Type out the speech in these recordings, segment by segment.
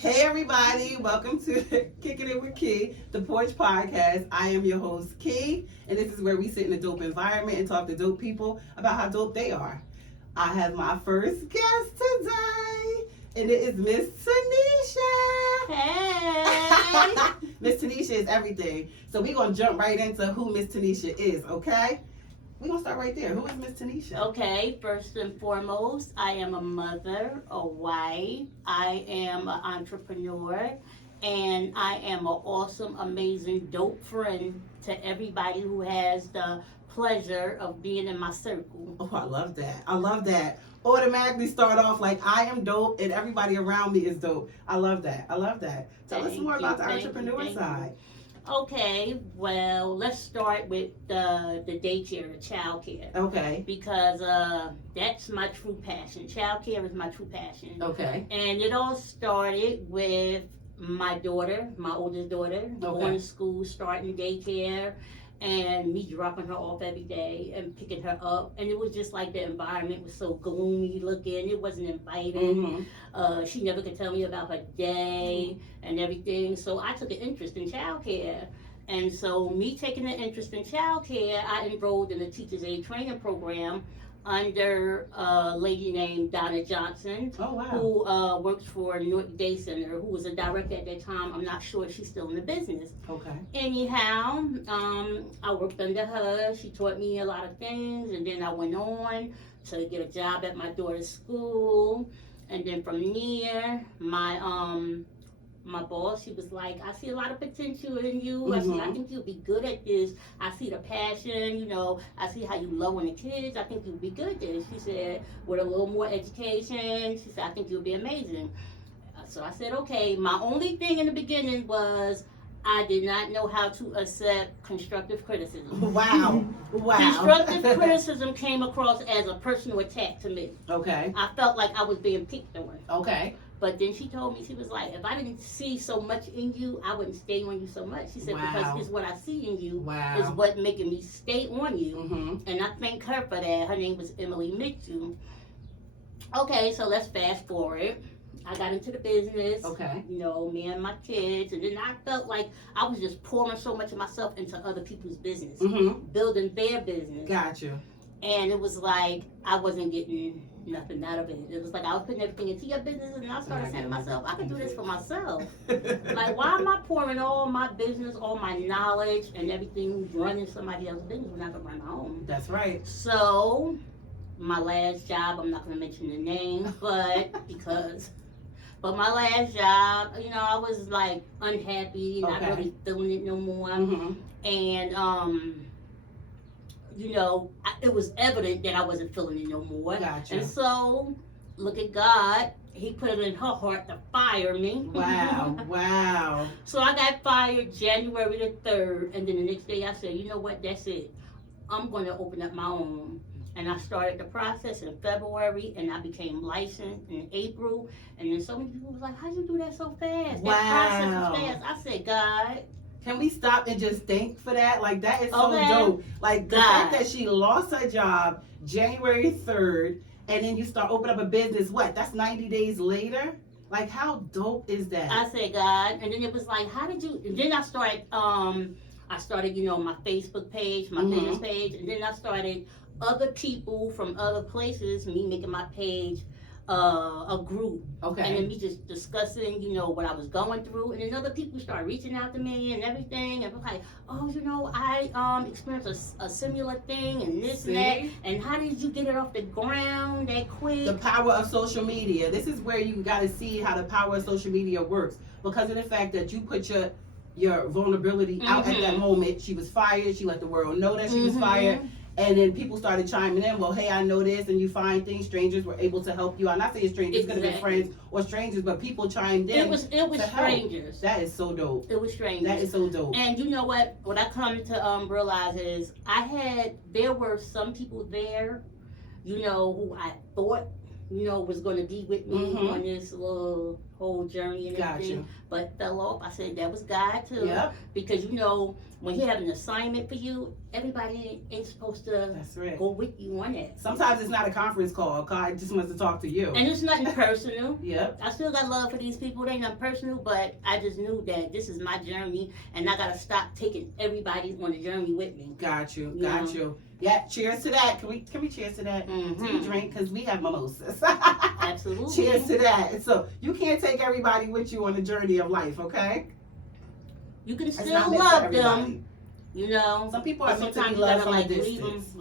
Hey everybody, welcome to Kicking It with Key, the Porch Podcast. I am your host, Key, and this is where we sit in a dope environment and talk to dope people about how dope they are. I have my first guest today, and it is Miss Tanisha. Hey! Miss Tanisha is everything. So we're going to jump right into who Miss Tanisha is, okay? We're going to start right there. Who is Miss Tanisha? Okay, first and foremost, I am a mother, a wife, I am an entrepreneur, and I am an awesome, amazing, dope friend to everybody who has the pleasure of being in my circle. Oh, I love that. I love that. Automatically start off like I am dope and everybody around me is dope. I love that. I love that. Tell us more about the entrepreneur side. Okay, well, let's start with the daycare, the child care. Okay. Because that's my true passion. Child care is my true passion. Okay. And it all started with my daughter, my oldest daughter, going to school, starting daycare, and me dropping her off every day and picking her up. And it was just like the environment was so gloomy looking. It wasn't inviting. She never could tell me about her day and everything. So I took an interest in childcare. And so me taking an interest in childcare, I enrolled in the Teachers Aid Training Program under a lady named Donna Johnson, who works for Norton Day Center, who was a director at that time. I'm not sure if she's still in the business. Okay. Anyhow, I worked under her. She taught me a lot of things, and then I went on to get a job at my daughter's school, and then from there, my boss, she was like, I see a lot of potential in you. I said, I think you'll be good at this. I see the passion, I see how you love on the kids. I think you'll be good at this. She said, with a little more education, she said, I think you'll be amazing. So I said, okay. My only thing in the beginning was I did not know how to accept constructive criticism. Wow. Constructive criticism came across as a personal attack to me. Okay. I felt like I was being picked on. Okay. But then she told me, she was like, if I didn't see so much in you, I wouldn't stay on you so much. She said, because it's what I see in you is what making me stay on you. And I thank her for that. Her name was Emily Mitchell. Okay, so let's fast forward. I got into the business, me and my kids, and then I felt like I was just pouring so much of myself into other people's business, building their business. Gotcha. And it was like I wasn't getting nothing out of it. It was like I was putting everything into your business, and I started saying to myself, I can do this for myself. Like, why am I pouring all my business, all my knowledge, and everything running somebody else's business when I can run my own? That's right. So, my last job, I'm not going to mention the name, but my last job, I was like unhappy, not really feeling it no more. And, it was evident that I wasn't feeling it no more. Gotcha. And so, look at God. He put it in her heart to fire me. Wow. So I got fired January the 3rd. And then the next day I said, you know what, that's it. I'm going to open up my own. And I started the process in February, and I became licensed in April. And then so many people was like, how'd you do that so fast? That process was fast. I said, God. Can we stop and just thank for that? Like, that is so dope. Like, the fact that she lost her job January 3rd, and then you start opening up a business, that's 90 days later? Like, how dope is that? I said, God. And then it was like, how did you... And then I started, my Facebook page, my business page. And then I started other people from other places, me making my page a group. Okay. And then me just discussing, what I was going through. And then other people started reaching out to me and everything. And was like, I experienced a similar thing and this and that. And how did you get it off the ground that quick? The power of social media. This is where you got to see how the power of social media works. Because of the fact that you put your vulnerability out at that moment. She was fired. She let the world know that she was fired. And then people started chiming in, well, hey, I know this, and you find things. Strangers were able to help you. I'm not saying strangers, could have been friends or strangers, but people chimed in. It was strangers. That is so dope. It was strangers. That is so dope. And you know what? What I come to realize is there were some people there, who I thought, was going to be with me on this little whole journey and Got everything, you. but fell off. I said that was God too. Yep. Because you know, when He have an assignment for you, everybody ain't supposed to That's right. go with you on it. Sometimes it's not a conference call. God just wants to talk to you. And it's nothing personal. Yep. I still got love for these people. It ain't nothing personal, but I just knew that this is my journey, and I gotta stop taking everybody on the journey with me. Got you. Yeah. Got you. Yeah. Cheers to that. Can we cheers to that? Mm-hmm. To drink because we have mimosas. Absolutely. Cheers to that. So you can't take everybody with you on the journey of life, okay? You can It's not still meant for love everybody. them, you know. Some people but are meant to sometimes be you loved gotta from a like leave them distance.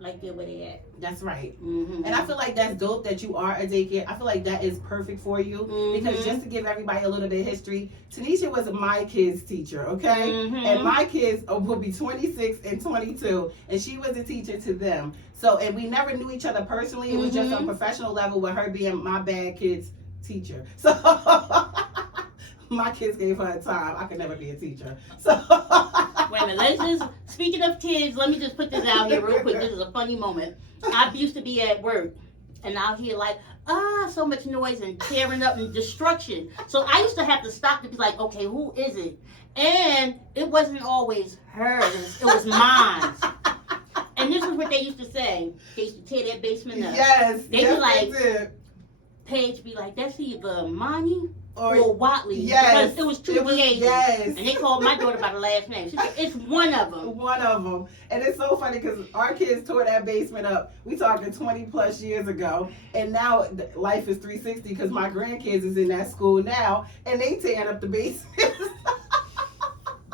like they're where they at. That's right. Mm-hmm. And I feel like that's dope that you are a daycare. I feel like that is perfect for you because Mhm. just to give everybody a little bit of history, Tanisha was my kid's teacher, okay? Mhm. And my kids will be 26 and 22, and she was a teacher to them. So, and we never knew each other personally. It was just on a professional level with her being my bad kid's teacher. So, my kids gave her a time. I could never be a teacher. So, Wait a minute, let's just, speaking of kids, let me just put this out here real quick. This is a funny moment. I used to be at work, and I'll hear like, so much noise and tearing up and destruction. So I used to have to stop to be like, okay, who is it? And it wasn't always hers, it was mine. And this is what they used to say. They used to tear that basement up. yes. They yes, be like, they did. Paige be like, that's either Monty Or, or Watley. yes. Because it was two It was- DAs. yes. And they called my daughter by the last name. She said, it's one of them. One of them. And it's so funny because our kids tore that basement up. We talking 20 plus years ago. And now life is 360 because my grandkids is in that school now. And they tearing up the basement.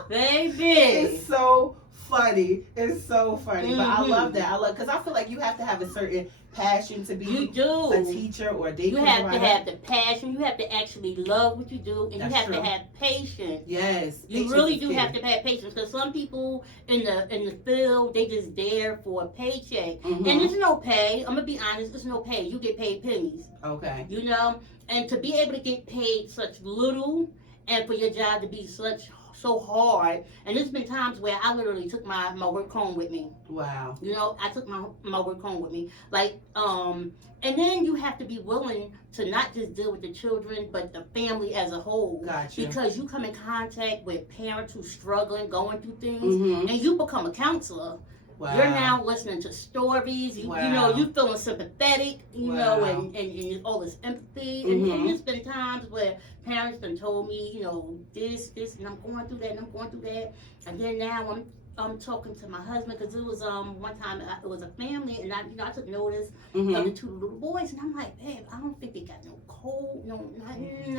Baby. It's so funny. It's so funny. But I Mhm. love that. I love because I feel like you have to have a certain passion to be You do. a teacher or a daycare You have to provider. have the passion. You have to actually love what you do, and That's you have true. to have patience. Yes. You patience really is do key. have to have patience because some people in the field they just there for a paycheck, Mhm. and there's no pay. I'm gonna be honest, there's no pay. You get paid pennies, Okay. you know. And to be able to get paid such little, and for your job to be so hard, and there's been times where I literally took my work home with me. Wow. You know, I took my work home with me. Like, and then you have to be willing to not just deal with the children, but the family as a whole. Gotcha. Because you come in contact with parents who struggling, going through things, Mhm. and you become a counselor. Wow. You're now listening to stories. You know, Wow. you feeling sympathetic, you know, Wow. and all this empathy. Mhm. And there's been times where parents done told me, you know, this, and I'm going through that, and I'm going through that. And then now I'm talking to my husband because it was one time it was a family, and I took notice of the Mhm. two little boys, and I'm like, babe, I don't think they got no cold, no nothing. And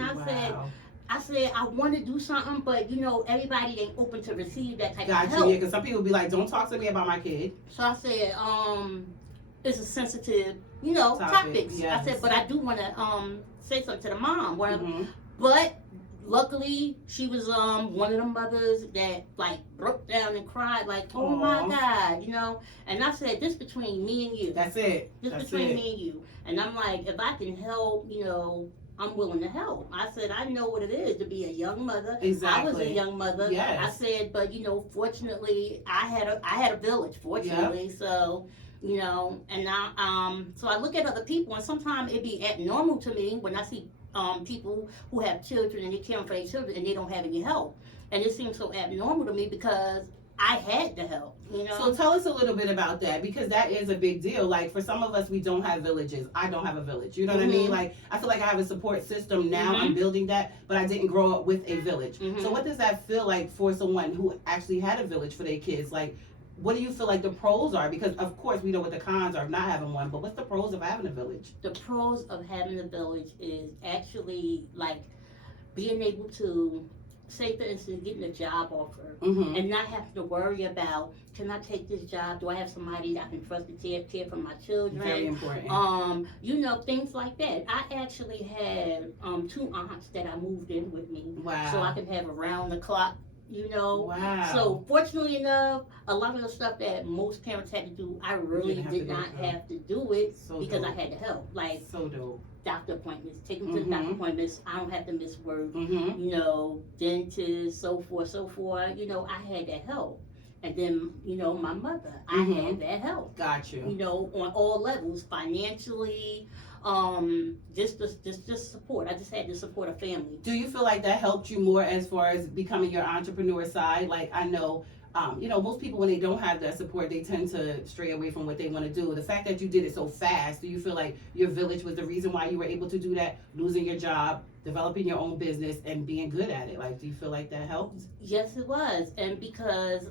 I said I want to do something, but you know everybody ain't open to receive that type of Got help. you. Yeah, because some people be like, "Don't talk to me about my kid." So I said, it's a sensitive, you know, topics. Yes. I said, but I do want to say something to the mom. Mhm. But luckily, she was one of the mothers that like broke down and cried like, oh my Aw. God, you know. And I said, this between me and you. That's it. This That's between it. me and you. And I'm like, if I can help, you know, I'm willing to help. I said, I know what it is to be a young mother. Exactly. I was a young mother. Yes. I said, but you know, fortunately, I had a village. Fortunately, so you know, and I so I look at other people, and sometimes it be abnormal to me when I see people who have children and they caring for their children and they don't have any help, and it seems so abnormal to me because I had the help, you know. So tell us a little bit about that because that is a big deal. Like for some of us, we don't have villages. I don't have a village. You know what I mean? Mhm. Like I feel like I have a support system now. Mhm. I'm building that, but I didn't grow up with a village. Mhm. So what does that feel like for someone who actually had a village for their kids? Like, what do you feel like the pros are? Because of course we know what the cons are of not having one, but what's the pros of having a village? The pros of having a village is actually like being able to, say for instance, getting a job offer Mm-hmm. and not having to worry about, can I take this job? Do I have somebody that I can trust to care for my children? Very important. You know, things like that. I actually had 2 aunts that I moved in with me, Wow. so I could have around the clock. You know, Wow. so fortunately enough, a lot of the stuff that most parents had to do, I really didn't have to did go not through. have to do it So because I dope. had to help. Like So dope. doctor appointments, take them to the Mhm. doctor appointments. I don't have to miss work. Mm-hmm. You know, dentist, so forth. You know, I had that help. And then, you know, my mother, I Mhm. had that help. Got You you. know, on all levels, financially, Just support. I just had to support a family. Do you feel like that helped you more as far as becoming your entrepreneur side? Like, I know, most people, when they don't have that support, they tend to stray away from what they want to do. The fact that you did it so fast, do you feel like your village was the reason why you were able to do that, losing your job, developing your own business, and being good at it? Like, do you feel like that helped? Yes, it was. And because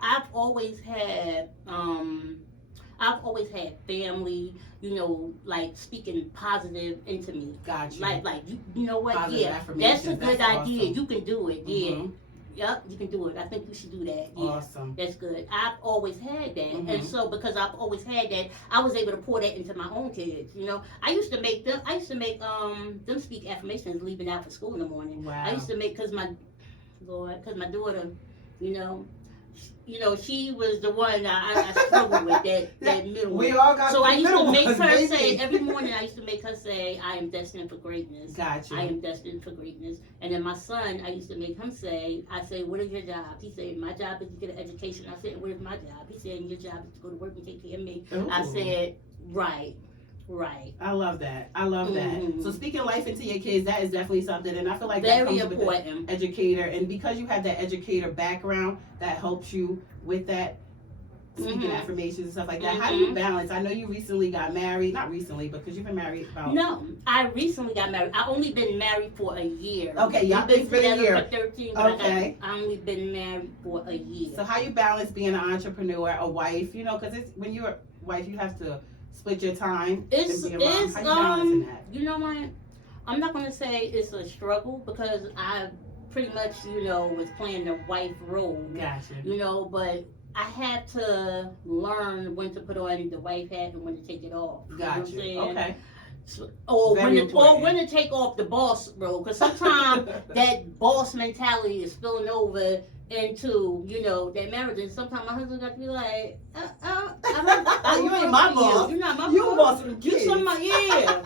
I've always had family, like speaking positive into me. Gotcha. Like you know what? Positive Yeah, that's a good idea. Awesome. You can do it. Yeah. Mm-hmm. Yep, you can do it. I think you should do that. Yeah. Awesome. That's good. I've always had that. Mm-hmm. And so because I've always had that, I was able to pour that into my own kids. I used to make them speak affirmations leaving out for school in the morning. Wow. I used to make, because my daughter, she was the one I struggled with, that middle one. We all got So I used to make her baby. say, every morning I used to make her say, I am destined for greatness. Gotcha. I am destined for greatness. And then my son, I used to make him say, I say, what is your job? He said, my job is to get an education. I said, what is my job? He said, your job is to go to work and take care of me. Ooh. I said, right. I love that. Mm-hmm. So speaking life into your kids, that is definitely something, and I feel like Very that comes important. with an educator, and because you have that educator background, that helps you with that speaking Mm-hmm. affirmations and stuff like that. Mm-hmm. How do you balance? I know you recently got married, not recently, because you've been married about. No, I recently got married. I only been married for a year. Okay, y'all been for a together year. for 13. But Okay. I only been married for a year. So how you balance being an entrepreneur, a wife? Because it's when you're a wife, you have to split your time. It's and be a mom. How you balancing that? You know what? I'm not gonna say it's a struggle because I pretty much was playing the wife role. Gotcha. But I had to learn when to put on the wife hat and when to take it off. You know what I'm Gotcha. saying? Okay. Or Very when to take off the boss role, because sometimes that boss mentality is spilling over into that marriage, and sometimes my husband got to be like, You ain't my boss. You're not my You boss. boss of the You kids. somebody, yeah.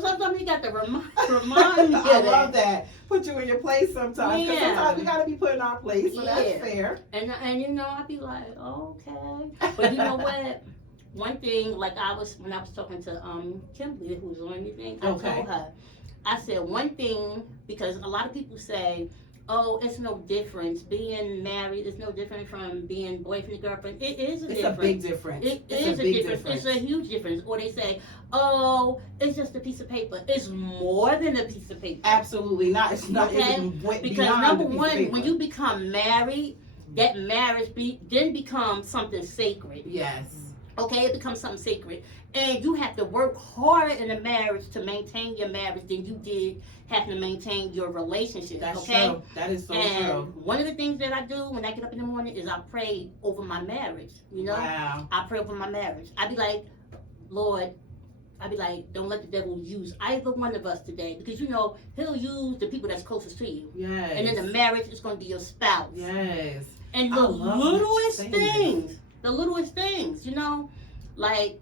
Sometimes you got to remind me of I that. love that. Put you in your place sometimes. Because Yeah. sometimes we got to be put in our place, so Yeah. that's fair. And I'd be like, okay. But you know what? One thing, like when I was talking to Kimberly, who was on anything, I Okay. told her, I said one thing, because a lot of people say, oh, it's no difference. Being married is no different from being boyfriend and girlfriend. It is a It's difference. a big difference. It It's is a a big difference. It's a huge difference. Or they say, oh, it's just a piece of paper. It's more than a piece of paper. Absolutely not. It's not. Okay? It's Because beyond number the piece of one, paper. when you become married, that marriage then becomes something sacred. Yes. Okay, it becomes something sacred. And you have to work harder in a marriage to maintain your marriage than you did having to maintain your relationship. That's okay? true. That is so And true. one of the things that I do when I get up in the morning is I pray over my marriage. Wow. I pray over my marriage. I be like, Lord, don't let the devil use either one of us today, because he'll use the people that's closest to you. Yes. And then the marriage is going to be your spouse. Yes. And I the love littlest that you're saying things, like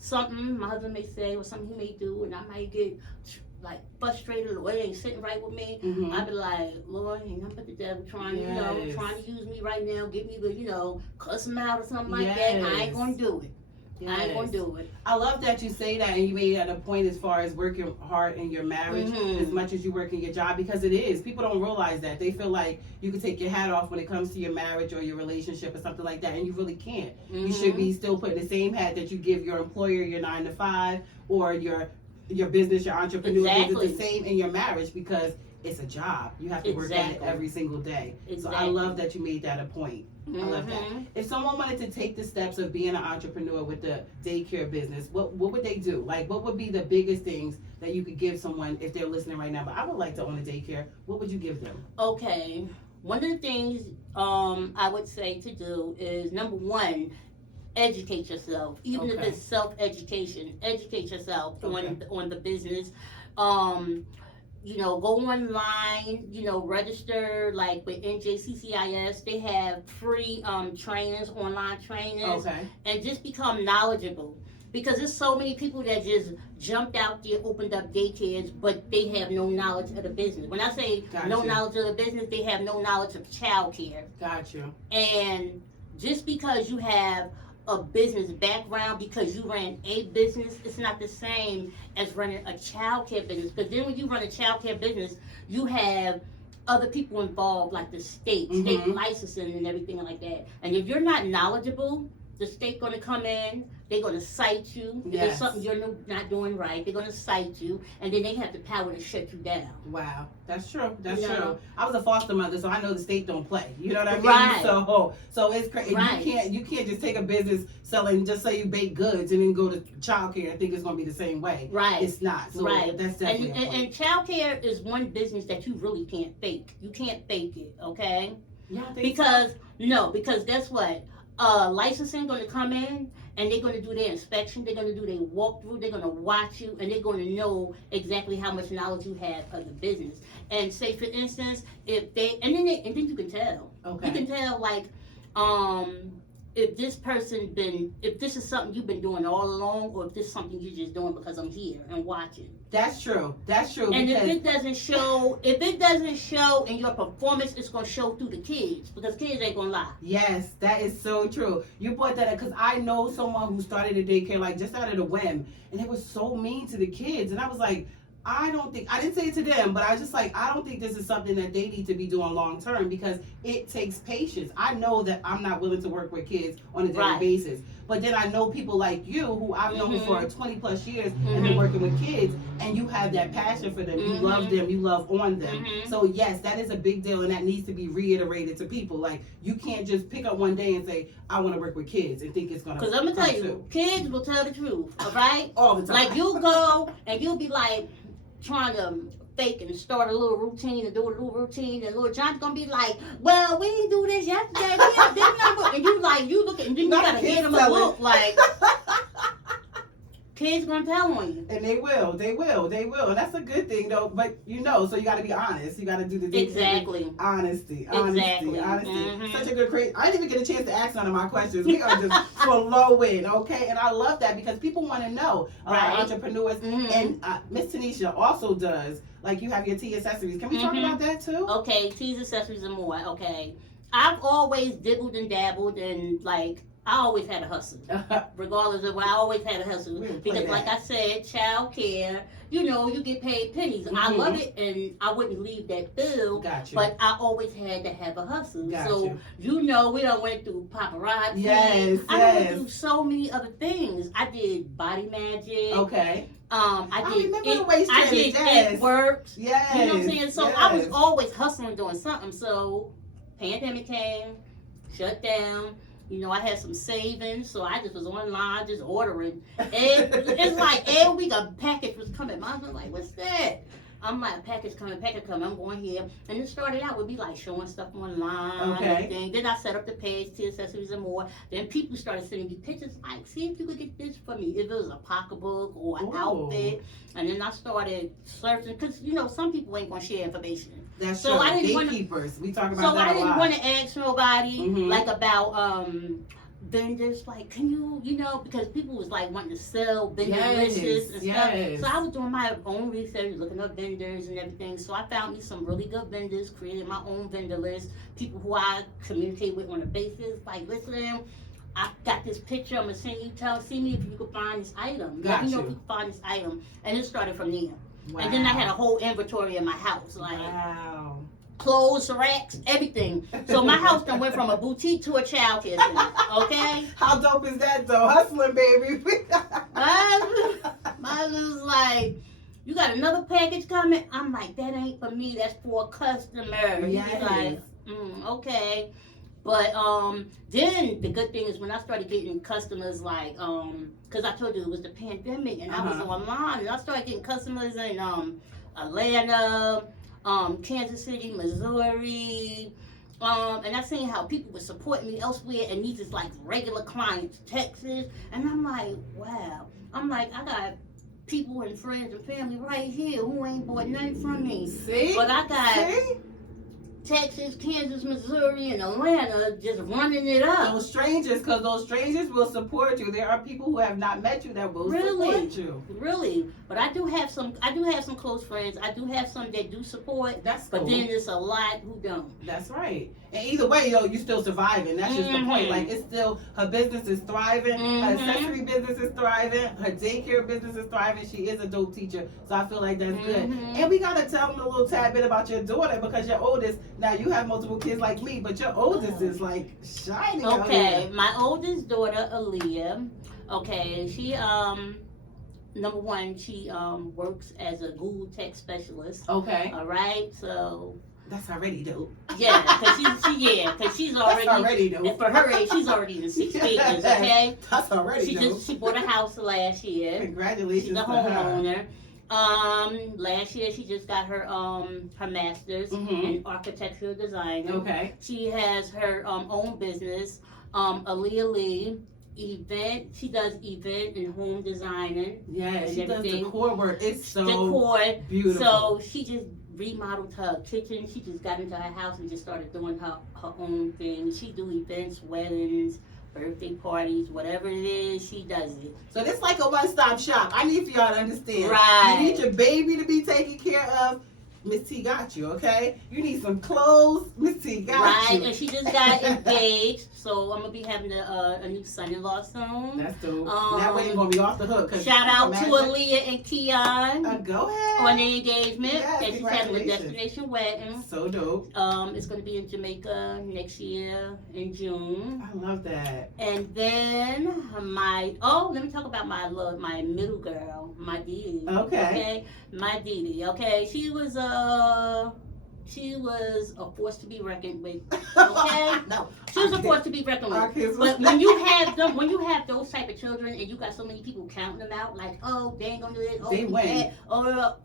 something my husband may say or something he may do, and I might get like frustrated or it ain't sitting right with me. Mhm. I'd be like, Lord, ain't nothing but the devil trying Yes. trying to use me right now, get me to, cuss him out or something like that. I Yes. ain't gonna do it. I ain't gonna Yes. do it. I love that you say that, and you made it a point as far as working hard in your marriage Mhm. as much as you work in your job, because it is. People don't realize that. They feel like you can take your hat off when it comes to your marriage or your relationship or something like that, and you really can't. You should be still putting the same hat that you give your employer, your 9 to 5, or your business, your entrepreneur. Exactly. It's the same in your marriage because it's a job. You have to work at it Exactly. every single day. So I Exactly. love that you made that a point. I love that. Mhm. If someone wanted to take the steps of being an entrepreneur with the daycare business, what would they do? Like, what would be the biggest things that you could give someone if they're listening right now? But I would like to own a daycare. What would you give them? Okay. One of the things I would say to do is, number one, educate yourself. Even if Okay. it's self-education, educate yourself Okay. on the business. Go online, register like with NJCCIS. They have free trainings, online trainings, Okay. and just become knowledgeable. Because there's so many people that just jumped out there, opened up daycares, but they have no knowledge of the business. When I say no Gotcha. knowledge of the business, they have no knowledge of childcare. Got you. And just because you have a business background because you ran a business, it's not the same as running a childcare business. Because then when you run a childcare business, you have other people involved, like the state licensing and everything like that. And if you're not knowledgeable, the state going to come in, they're going to cite you. If there's something you're not doing right, they're going to cite you, and then they have the power to shut you down. Wow, that's true. That's true. I was a foster mother, so I know the state don't play. You know what I mean? Right. So it's crazy. Right. You can't just take a business selling, just say you bake goods and then go to childcare and think it's going to be the same way. Right. It's not. So right. That's definitely and childcare is one business that you really can't fake. You can't fake it, okay? Yeah, I think because because guess what? Licensing going to come in and they're going to do their inspection, they're going to do their walkthrough, they're going to watch you, and they're going to know exactly how much knowledge you have of the business. And say for instance, if they and then you can tell. Okay. You can tell like if this is something you've been doing all along, or if this is something you're just doing because I'm here and watching. That's true. That's true. And if it doesn't show in your performance, it's gonna show through the kids, because kids ain't gonna lie. Yes, that is so true. You brought that up because I know someone who started a daycare like just out of the whim, and it was so mean to the kids, and I was like, I didn't say it to them, but I was just like, I don't think this is something that they need to be doing long term, because it takes patience. I know that I'm not willing to work with kids on a daily basis, but then I know people like you who I've known for 20 plus years and been working with kids, and you have that passion for them. You love them, you love on them. So yes, that is a big deal, and that needs to be reiterated to people. Like, you can't just pick up one day and say, I want to work with kids and think it's going to. Because I'm going to tell you, kids will tell the truth, all right? All the time. Like, you'll go and you'll be like, trying to fake and start a little routine and do a little routine, and little John's gonna be like, well, we didn't do this yesterday, and you look and then you gotta give them a look like kids gonna tell on you. And they will, and that's a good thing though. But so you gotta be honest. You gotta do the exactly honesty. Such a good I didn't even get a chance to ask none of my questions. We are just flowing, okay? And I love that because people want to know entrepreneurs. And Miss Tanisha also does, like, you have your tea accessories. Can we talk about that too? Okay, teas, accessories, and more. Okay, I've always dibbled and dabbled, and like, I always had a hustle. Regardless of what, I always had a hustle. Because like I said, child care, you get paid pennies. I love it, and I wouldn't leave that bill. Gotcha. But I always had to have a hustle. Gotcha. So, we done went through paparazzi. Yes, I went through so many other things. I did body magic. Okay. I remember the waist I did It Works. Yes. You know what I'm saying? So I was always hustling, doing something. So pandemic came, shut down. I had some savings, so I just was online, just ordering. It's like every week a package was coming. My husband was like, what's that? I'm like, package coming. I'm going here. And it started out with me like showing stuff online. Okay. And everything. Then I set up the page, tea, accessories, and more. Then people started sending me pictures like, see if you could get this for me. If it was a pocketbook or an outfit. And then I started searching, because, some people ain't going to share information. That's so true. I didn't Gatekeepers. We talk about that a lot. So I didn't want to ask nobody, like, about vendors, like, can you, because people was like wanting to sell vendor lists and stuff. So I was doing my own research, looking up vendors and everything. So I found me some really good vendors, created my own vendor list, people who I communicate with on a basis. Like, listen, I got this picture, I'm gonna send you, see me if you can find this item. Let me know if you can find this item. And it started from there. Wow. And then I had a whole inventory in my house, like clothes, racks, everything. So my house done went from a boutique to a child care center. Okay. How dope is that though? Hustling, baby. my husband was like, you got another package coming? I'm like, that ain't for me. That's for a customer. Yes. He's like, okay. But then the good thing is when I started getting customers, like, because I told you it was the pandemic and I was online, and I started getting customers in Atlanta, Kansas City, Missouri, and I seen how people were supporting me elsewhere, and these is like regular clients, Texas, and I'm like, wow. I'm like, I got people and friends and family right here who ain't bought nothing from me. See? But I got Texas, Kansas, Missouri, and Atlanta just running it up. Those strangers, because those strangers will support you. There are people who have not met you that will support you. Really, but I do have some close friends. I do have some that do support. That's but cool. then there's a lot who don't. That's right. And either way, yo, you still surviving. That's just the point. Like, it's still, her business is thriving. Her accessory business is thriving. Her daycare business is thriving. She is a dope teacher. So I feel like that's good. And we got to tell them a little tad bit about your daughter, because your oldest, now you have multiple kids like me, but your oldest is like shining out Okay, here. my oldest daughter, Aaliyah, okay, she, number one, she works as a Google Tech Specialist. Okay. All right, so... That's already dope. Yeah, because she's already, That's already dope. and for her age, she's already in 6 figures, okay? That's already dope. She bought a house last year. Congratulations She's a to her. homeowner. Last year she just got her master's in architectural design. Okay. She has her own business, Aaliyah Lee. She does event and home designing. Yeah, she does everything. decor work. It's so Decor. beautiful. So she just remodeled her kitchen. She just got into her house and just started doing her own thing. She do events, weddings, birthday parties, whatever it is, she does it. So this like a one-stop shop. I need for y'all to understand. Right. You need your baby to be taken care of. Miss T got you, okay? You need some clothes. Miss T got you. Right, and she just got engaged, so I'm gonna be having a new son-in-law soon. That's dope. That way you're gonna be off the hook. Shout out to Aaliyah and Keon go ahead. on the engagement. Yes, and she's having a congratulations. destination wedding. So dope. It's gonna be in Jamaica next year in June. I love that. And then let me talk about my middle girl, my Dee. Okay. My Dee. Okay, she was a force to be reckoned with. Okay, No. she was a force to be reckoned Our with. kids But when you have those type of children, and you got so many people counting them out, like, oh, they ain't gonna do it. Oh, They win.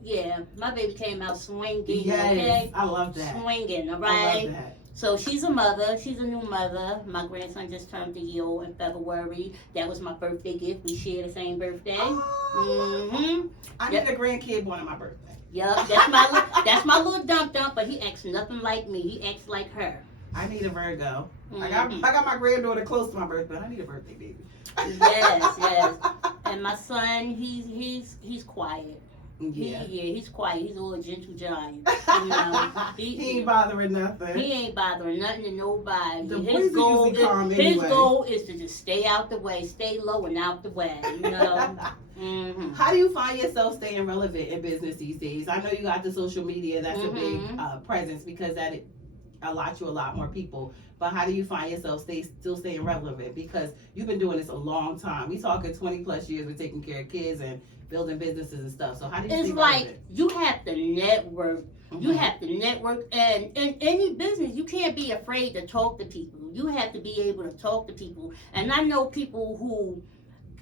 Yeah, my baby came out swinging. Yes, Okay, I love that. swinging. All I right. love that. So she's a mother. She's a new mother. My grandson just turned a year old in February. That was my birthday gift. We share the same birthday. Oh, I need a grandkid born on my birthday. Yup, that's my little dump, but he acts nothing like me. He acts like her. I need a Virgo. I got my granddaughter close to my birthday. I need a birthday baby. Yes. And my son, he's quiet. Yeah. He's quiet. He's a little gentle giant. He ain't bothering nothing. He ain't bothering nothing to nobody. The boys are usually calm anyway. His goal is to just stay out the way, stay low and out the way. You know. How do you find yourself staying relevant in business these days? I know you got the social media. That's a big presence, because that allots you a lot more people. But how do you find yourself still staying relevant? Because you've been doing this a long time. We talking 20 plus years with taking care of kids and building businesses and stuff. So how do you It's stay like relevant? you have to network. You have to network, and in any business, you can't be afraid to talk to people. You have to be able to talk to people. And I know people who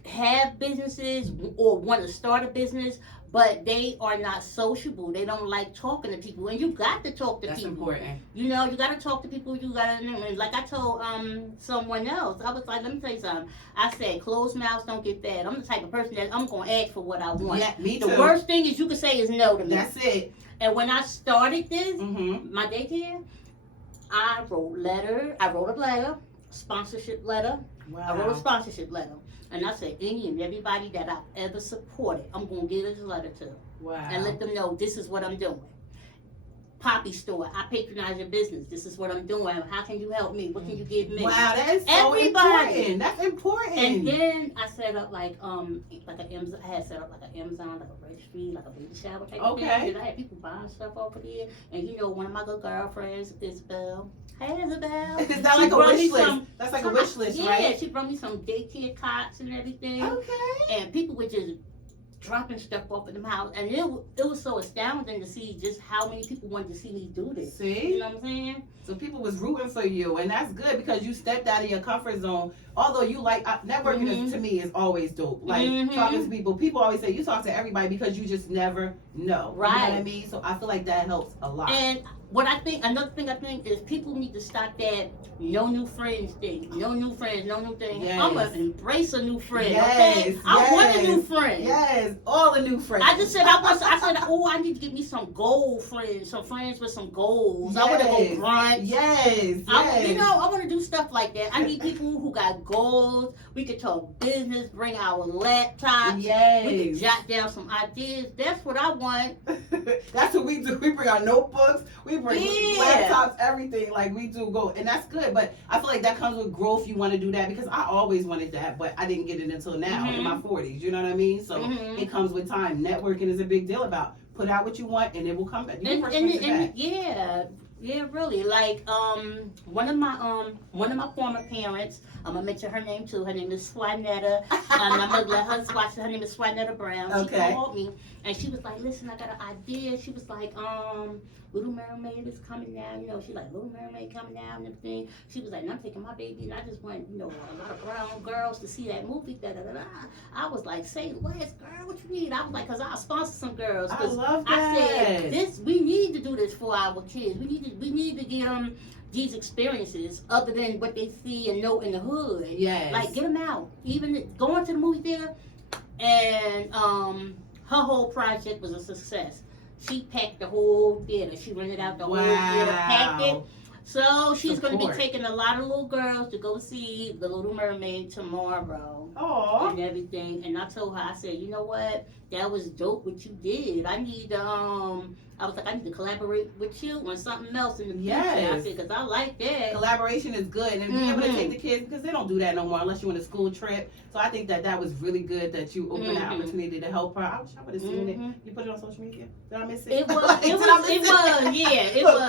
have businesses or want to start a business, but they are not sociable. They don't like talking to people, and you got to talk to That's people. important. You know, you got to talk to people. You got to, like I told someone else, I was like, let me tell you something. I said, closed mouths don't get fed. I'm the type of person that I'm going to ask for what I want. Yeah, me too. The worst thing is you can say is no to me. That's it. And when I started this, my daycare, I wrote a letter, sponsorship letter. Wow. I wrote a sponsorship letter. And I said, any and everybody that I've ever supported, I'm going to give this letter to. Wow. And let them know this is what I'm doing. Poppy store, I patronize your business. This is what I'm doing. How can you help me? What can you give me? Wow, that is so Everybody. important. That's important. And then I set up I had set up like an Amazon, like a registry, like a baby shower type of thing. And I had people buying stuff over there. And you know, one of my good girlfriends, Isabel. Hey, Isabel. Is that like a wish list? That's like a wish list, right? Yeah, she brought me some daycare cots and everything. Okay. And people would just dropping stuff off in the house, and it was so astounding to see just how many people wanted to see me do this. See? You know what I'm saying? So people was rooting for you, and that's good because you stepped out of your comfort zone. Although you like networking is, to me, is always dope. Like talking to people. People always say you talk to everybody because you just never know. Right. You know what I mean? So I feel like that helps a lot. And another thing I think is people need to stop that no new friends thing. No new friends, no new thing. Yes. I'm gonna embrace a new friend. Yes, Okay, I want a new friend. Yes, all the new friends. I said, oh, I need to get me some goal friends, some friends with some goals. Yes. I want to go brunch. Yes, I want to do stuff like that. I need people who got goals. We could talk business, bring our laptops. Yes. We can jot down some ideas. That's what I want. That's what we do. We bring our notebooks. We bring laptops, everything. Like, we do go. And that's good. But I feel like that comes with growth. You want to do that. Because I always wanted that. But I didn't get it until now in my 40s. You know what I mean? So it comes with time. Networking is a big deal about put out what you want and it will come back. Yeah, really. Like one of my former parents, I'm gonna mention her name too. Her name is Swanetta. I'm gonna let her watch. Her name is Swanetta Brown. She called me and she was like, "Listen, I got an idea." She was like, Little Mermaid is coming down. You know, she's like, Little Mermaid coming down and everything. She was like, and I'm taking my baby and I just want, a lot of brown girls to see that movie. Da da da da. I was like, say less, girl. What you need? I was like, cause I'll sponsor some girls. I love that. I said, we need to do this for our kids. We need to get them these experiences other than what they see and know in the hood. Yes. Like, get them out. Even going to the movie theater. And her whole project was a success. She packed the whole theater. She rented out the whole theater, packed it. So she's going to be taking a lot of little girls to go see The Little Mermaid tomorrow. Aww. And everything. And I told her, I said, you know what? That was dope what you did. I need to collaborate with you on something else in the future. Yes. I said, because I like that. Collaboration is good. And being able to take the kids, because they don't do that no more unless you're on a school trip. So I think that was really good that you opened the opportunity to help her. I wish I would have seen it. You put it on social media? Did I miss it? It was. It was.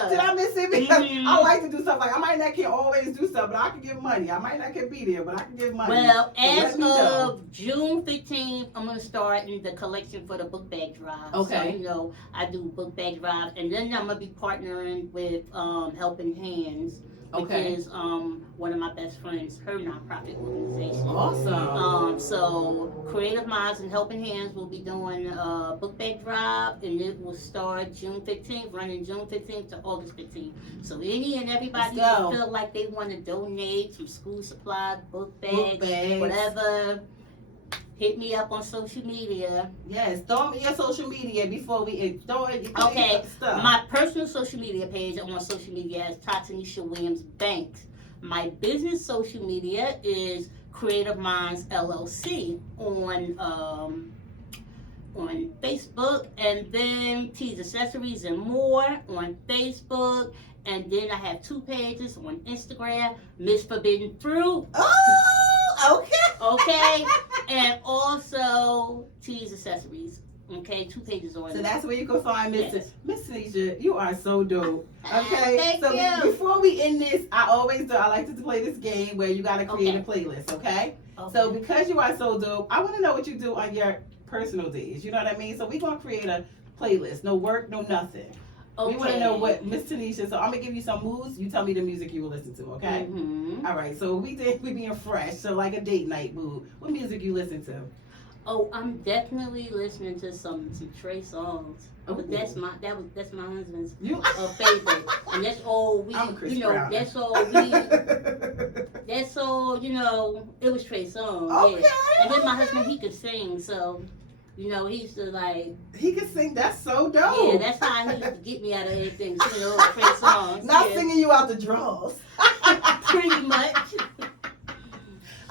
Did I miss it? Because I like to do stuff like, I might not can always do stuff, but I can give money. I might not can be there, but I can give money. Well, as of June 15th, I'm going to start in the collection for the book bag drive. Okay. So, I do book bag drive, and then I'm going to be partnering with Helping Hands. Because one of my best friends, her nonprofit organization. Awesome. So Creative Minds and Helping Hands will be doing a book bag drive, and it will start June 15th, running June 15th to August 15th. So any and everybody who feel like they want to donate some school supplies, book bags, whatever, hit me up on social media. Yes, throw me your social media before we throw it. Okay, my personal social media page on social media is Tatanisha Williams Banks. My business social media is Creative Minds LLC on Facebook, and then Tees Accessories and More on Facebook, and then I have 2 pages on Instagram, Miss Forbidden Fruit. Oh, okay. Okay, and also Tees Accessories. Okay, 2 pages on. So that's where you can find Miss Tanisha. You are so dope. Okay, Thank you. Before we end this, I like to play this game where you gotta create a playlist. Okay. So because you are so dope, I want to know what you do on your personal days. You know what I mean? So we're gonna create a playlist. No work, no nothing. Okay. We want to know what Miss Tanisha. So I'm gonna give you some moves. You tell me the music you will listen to. Okay. All right. So we being fresh. So like a date night mood. What music you listen to? Oh, I'm definitely listening to some Trey Songz. But that's my husband's favorite, and that's all we, Brown. that's all it was Trey Songz. Okay. Yeah. And then my husband, he could sing, so he used to he could sing. That's so dope. Yeah, that's how he used to get me out of everything. Trey Songz. Not singing you out the draws. Pretty much.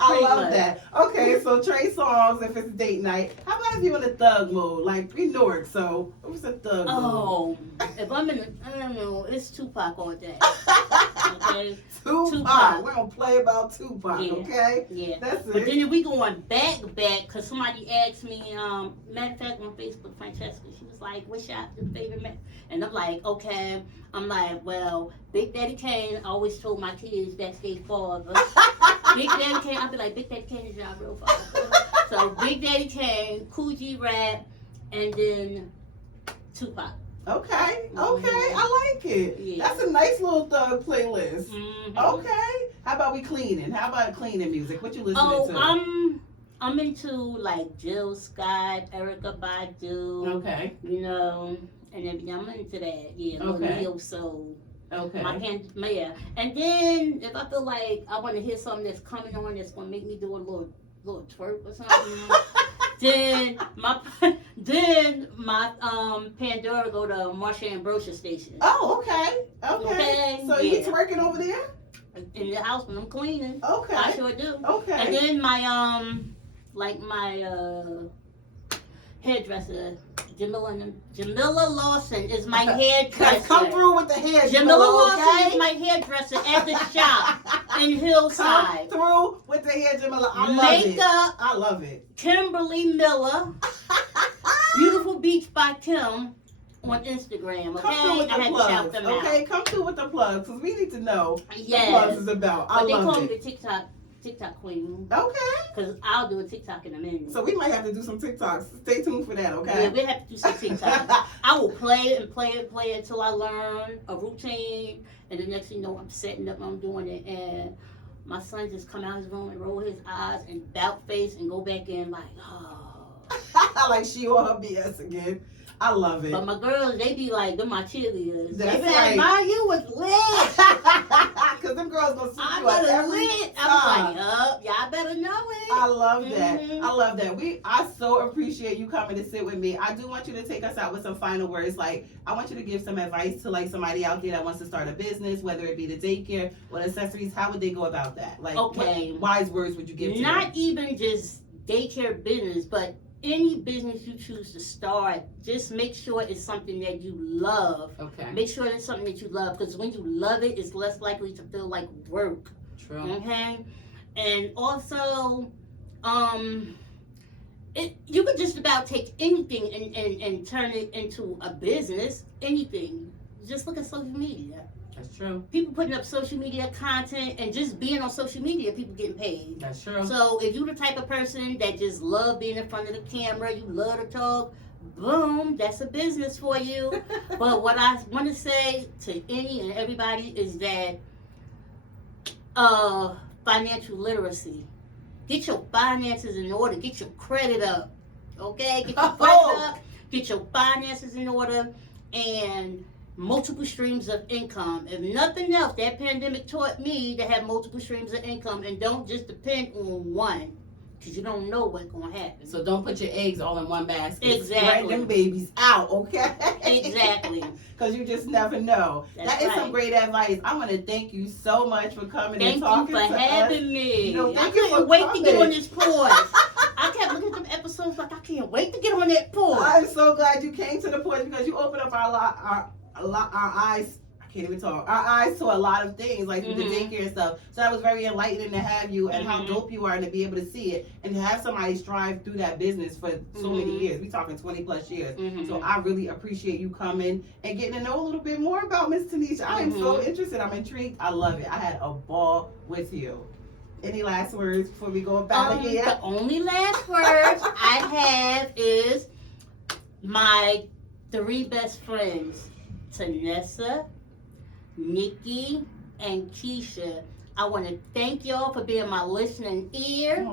I love that. Okay, so Trey Songz if it's date night. How about if you in a thug mode? Like we Newark, so what's a thug mode? If I'm I don't know, it's Tupac all day. Okay? Tupac. We're gonna play about Tupac, okay? Yeah. That's it. But then if we going back, because somebody asked me, matter of fact on Facebook, Francesca, she was like, what's your favorite man? And I'm like, okay. I'm like, well, Big Daddy Kane, I always told my kids that's their father. Big Daddy Kane, I'll be like, Big Daddy Kane is your real father. So Big Daddy Kane, Cool G Rap, and then Tupac. Okay, I like it. Yeah. That's a nice little thug playlist. Okay. How about we cleaning? How about cleaning music? What you listening to? I'm into like Jill Scott, Erykah Badu. Okay. and everything. I'm into that. Yeah, little Okay. neo soul. Okay. Yeah. And then if I feel like I want to hear something that's coming on that's gonna make me do a little twerk or something, then my Pandora go to Marsha Ambrosius station. Oh, okay. Okay. So you twerking over there? In the house when I'm cleaning. Okay. I sure do. Okay. And then my hairdresser, Jamila Lawson is my hairdresser. Come through with the hair, Jamila Lawson okay? is my hairdresser at the shop in Hillside. Come through with the hair, Jamila. I love Makeup. I love it. Kimberly Miller. Beautiful Beach by Kim on Instagram. Okay, Come through with the I had to shout plugs. them Okay, out. come through with the plugs because we need to know what Yes. the plugs is about. But they I call love me it. the TikTok queen. Okay. Because I'll do a TikTok in a minute. So we might have to do some TikToks. Stay tuned for that, Yeah, okay? we have to do some TikTok. I will play it until I learn a routine, and the next thing you know, I'm setting up, I'm doing it, and my son just come out his room and roll his eyes and bout face and go back in like, oh. Like she or her BS again. I love it. But my girls, they be like, they're my cheerleaders. That's they be right. like, Ma, you was lit. Because them girls gonna see I you at better every lit. I time. was like, y'all better know it. I love that. Mhm. I love that. I so appreciate you coming to sit with me. I do want you to take us out with some final words. Like, I want you to give some advice to like somebody out there that wants to start a business, whether it be the daycare or the accessories. How would they go about that? Like, Okay. what wise words would you give to Not them? even just daycare business, but any business you choose to start, just make sure it's something that you love. Okay. Make sure it's something that you love, because when you love it, it's less likely to feel like work. True. Okay? And also, you could just about take anything and turn it into a business. Anything. Just look at social media. That's true. People putting up social media content, and just being on social media, people getting paid. That's true. So if you're the type of person that just love being in front of the camera, you love to talk, boom, that's a business for you. But what I want to say to any and everybody is that financial literacy. Get your finances in order. Get your credit up. Okay? Get your credit up. Get your finances in order. And multiple streams of income. If nothing else, that pandemic taught me to have multiple streams of income and don't just depend on one, because you don't know what's going to happen. So don't put your eggs all in one basket. Exactly. Spread them babies out, okay? Exactly. Because you just never know. That's That is right. some great advice. I want to thank you so much for coming Thank and you talking for to having us. me. No, I thank you for couldn't wait to get coming. on this porch. I kept looking at them episodes like, I can't wait to get on that porch. I'm so glad you came to the point because you opened up our eyes. I can't even talk. Our eyes to a lot of things, like the daycare and stuff. So that was very enlightening to have you and how dope you are and to be able to see it and to have somebody strive through that business for so many years. We talking 20 plus years. So I really appreciate you coming and getting to know a little bit more about Miss Tanisha. I am so interested. I'm intrigued. I love it. I had a ball with you. Any last words before we go up out of here? The only last words I have is my 3 best friends, Tanessa, Nikki, and Keisha. I want to thank y'all for being my listening ear,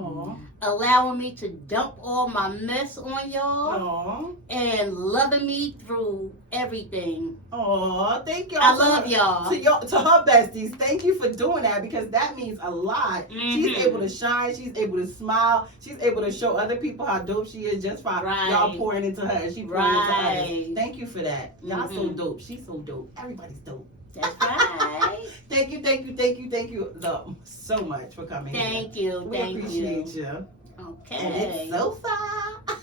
allowing me to dump all my mess on y'all, and loving me through everything. Aw, thank y'all. I love y'all. To her besties, thank you for doing that because that means a lot. She's able to shine. She's able to smile. She's able to show other people how dope she is just by y'all pouring into her. And she pouring into others. Thank you for that. Y'all so dope. She's so dope. Everybody's dope. That's right. Thank you so much for coming. Thank you. We Thank appreciate you. you. Okay. And it's so far.